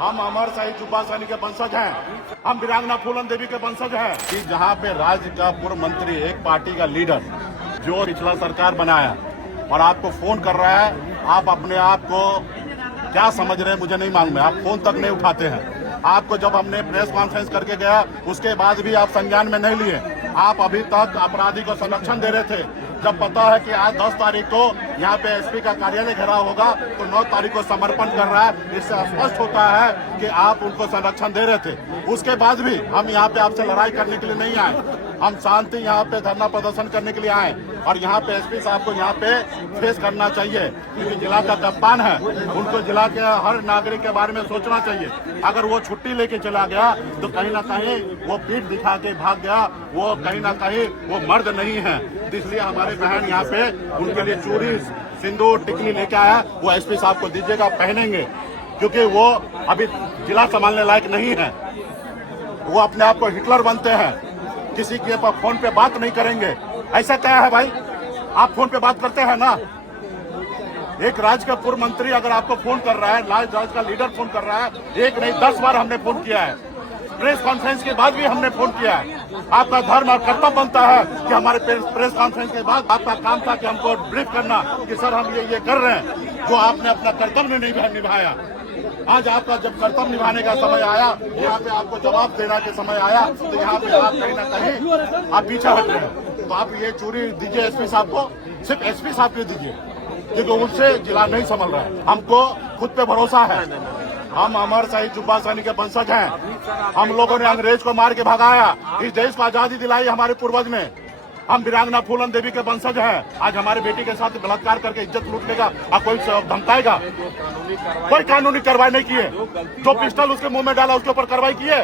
हम अमर शाही जुब्बा सैनी के वंशज हैं। हम वीरांगना फूलन देवी के वंशज हैं। कि जहाँ पे राज्य का पूर्व मंत्री, एक पार्टी का लीडर जो पिछला सरकार बनाया और आपको फोन कर रहा है, आप अपने आप को क्या समझ रहे हैं मुझे नहीं मालूम है। आप फोन तक नहीं उठाते हैं। आपको जब हमने प्रेस कॉन्फ्रेंस करके गया उसके बाद भी आप संज्ञान में नहीं लिए। आप अभी तक अपराधी को संरक्षण दे रहे थे। जब पता है कि आज 10 तारीख को यहाँ पे एसपी का कार्यालय घेराव होगा तो 9 तारीख को समर्पण कर रहा है। इससे स्पष्ट होता है कि आप उनको संरक्षण दे रहे थे। उसके बाद भी हम यहाँ पे आपसे लड़ाई करने के लिए नहीं आए। हम शांति यहाँ पे धरना प्रदर्शन करने के लिए आए और यहाँ पे एसपी साहब को यहाँ पे फेस करना चाहिए क्योंकि जिला का कप्तान है। उनको जिला के हर नागरिक के बारे में सोचना चाहिए। अगर वो छुट्टी लेके चला गया तो कहीं ना कहीं वो पीठ दिखा के भाग गया, वो कहीं ना कहीं वो मर्द नहीं है। इसलिए हमारे बहन यहाँ पे उनके लिए चूड़ी, सिंदूर, टिकली लेके आया। वो एसपी साहब को दीजिएगा, पहनेंगे क्योंकि वो अभी जिला संभालने लायक नहीं है। वो अपने आप को हिटलर बनते हैं। किसी के फोन पे बात नहीं करेंगे। ऐसा क्या है भाई, आप फोन पे बात करते हैं ना। एक राज्य का पूर्व मंत्री अगर आपको फोन कर रहा है, राज्य का लीडर फोन कर रहा है, एक नहीं 10 बार हमने फोन किया है। प्रेस कॉन्फ्रेंस के बाद भी हमने फोन किया है। आपका धर्म और कर्तव्य बनता है कि हमारे प्रेस कॉन्फ्रेंस के बाद आपका काम था कि हमको ब्रीफ करना कि सर हम ये कर रहे हैं, जो आपने अपना कर्तव्य नहीं निभाया। आज आपका जब कर्तव्य निभाने का समय आया, यहाँ पे आपको जवाब देने के समय आया, तो यहाँ पे आप कहीं ना कहीं आप पीछे हट रहे हैं। तो आप ये चूड़ी दीजिए एसपी साहब को, सिर्फ एसपी साहब को दीजिए क्योंकि उनसे जिला नहीं संभल रहा है। हमको खुद पे भरोसा है। हम अमर शाही जुब्बा सैनी के वंशज हैं। हम लोगों ने अंग्रेज को मार के भगाया, इस देश को आजादी दिलाई हमारे पूर्वज ने। हम वीरांगना फूलन देवी के वंशज हैं। आज हमारे बेटी के साथ बलात्कार करके इज्जत लूट लेगा और कोई धमकाएगा? कोई कानूनी कार्रवाई नहीं किए। जो पिस्टल उसके मुंह में डाला उसके ऊपर कार्रवाई किए।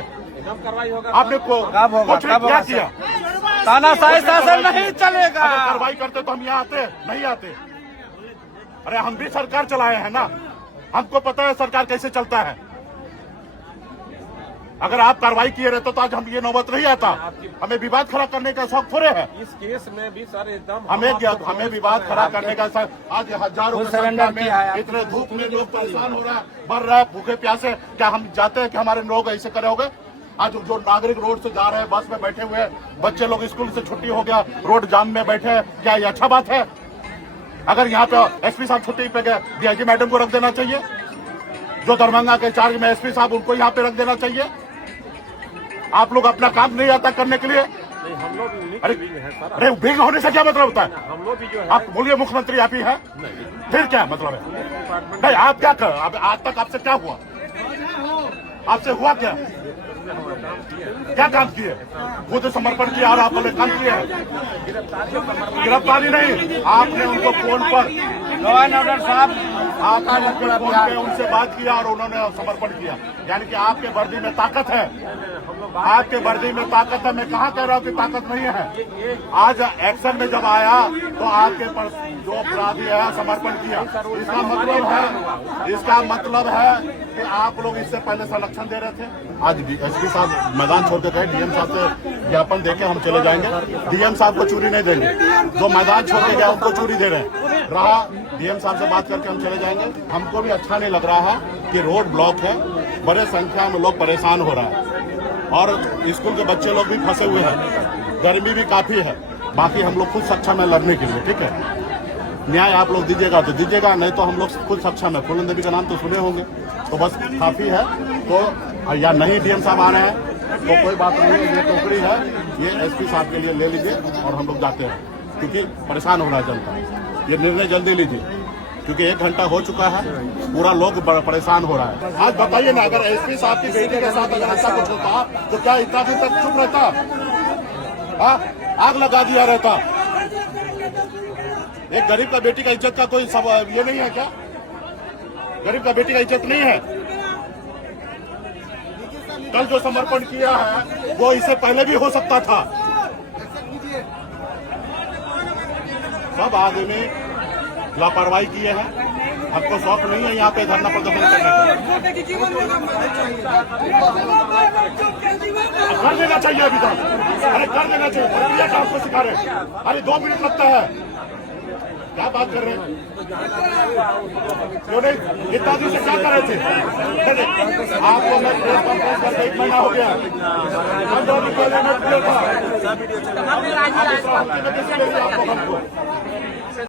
आपने कुछ क्या किया? तानाशाही शासन नहीं चलेगा। अगर कार्रवाई करते तो हम यहाँ आते नहीं आते। अरे हम भी सरकार चलाए हैं ना, हमको पता है सरकार कैसे चलता है। अगर आप कार्रवाई किए रहते तो आज हम ये नौबत नहीं आता। हमें विवाद खड़ा करने का शौक थोड़े है। इस केस में भी सर एकदम हमें विवाद खड़ा करने का शौक। आज हजारों की संख्या में इतने धूप में लोग परेशान हो रहा है, मर रहा है भूखे प्यासे। क्या हम चाहते हैं कि हमारे लोग ऐसे करे होंगे? आज जो नागरिक रोड से जा रहे हैं, बस में बैठे हुए हैं, बच्चे लोग स्कूल से छुट्टी हो गया, रोड जाम में बैठे हैं, क्या ये अच्छा बात है? अगर यहाँ पे एसपी साहब छुट्टी पे गए, डीआईजी मैडम को रख देना चाहिए। जो दरभंगा के चार्ज में एसपी साहब, उनको यहाँ पे रख देना चाहिए। आप लोग अपना काम नहीं आता करने के लिए। हम लोग अरे विघ्न होने से क्या मतलब होता है? हम लोग भी जो है, आप बोलिए मुख्यमंत्री आप ही है, फिर क्या मतलब है? नहीं, आप क्या कर, आज तक आपसे क्या हुआ? आपसे हुआ क्या? क्या काम किए? खुद समर्पण किया और आपने काम किया है। गिरफ्तारी नहीं, आपने उनको फोन पर लॉ एंड ऑर्डर साहब, आपने फोन पे उनसे बात किया और उन्होंने समर्पण किया। यानी कि आपके वर्दी में ताकत है। आपके वर्दी में ताकत है। मैं कहाँ कह रहा हूँ कि ताकत नहीं है। आज एक्शन में जब आया तो आपके पर जो अपराधी है समर्पण किया। इसका मतलब है कि आप लोग इससे पहले संरक्षण दे रहे थे। आज एसपी साहब मैदान छोड़ के गए, डीएम साहब से ज्ञापन देके हम चले जाएंगे। डीएम साहब को चूड़ी नहीं देंगे। जो मैदान छोड़ के गया उनको चूड़ी दे रहे हैं। रहा डीएम साहब से बात करके हम चले जाएंगे। हमको भी अच्छा नहीं लग रहा है कि रोड ब्लॉक है, बड़े संख्या में लोग परेशान हो रहा है और स्कूल के बच्चे लोग भी फंसे हुए हैं। गर्मी भी काफी है। बाकी हम लोग खुद सक्षम है लड़ने के लिए। ठीक है, न्याय आप लोग दीजिएगा तो दीजिएगा, नहीं तो हम लोग खुद सक्षम है। फूलन देवी का नाम तो सुने होंगे, तो बस काफी है। तो या नहीं डीएम साहब आ रहे हैं तो कोई बात नहीं, ये टोकरी है, ये एसपी साहब के लिए ले लीजिए और हम लोग जाते हैं क्योंकि परेशान हो रहा है जनता। ये निर्णय जल्दी लीजिए क्योंकि 1 घंटा हो चुका है, पूरा लोग परेशान हो रहा है। आज बताइए ना, अगर एसपी साहब की बेटी के साथ अगर ऐसा कुछ होता तो क्या इतना दिन तक चुप रहता? आग लगा दिया रहता? एक गरीब का बेटी का इज्जत का कोई सब ये नहीं है क्या? गरीब का बेटी का इज्जत नहीं है? कल जो समर्पण किया है वो इससे पहले भी हो सकता था। सब आदमी लापरवाही किए हैं। हमको शौक नहीं है यहाँ पे धरना प्रदर्शन करने का। कर देना चाहिए अभी तक। अरे कर देना चाहिए। प्रक्रिया का आपको सिखा रहे हैं। अरे 2 मिनट लगता है। क्या बात कर रहे हैं? क्यों नहीं? इतना दिन से क्या कर रहे थे? आपको मैं प्रेस कॉन्फ्रेंस करके 1 महीना हो गया, हम दोनों को लेने के लिए था। आप इस राहत की वजह से ले लिया आपको हमको।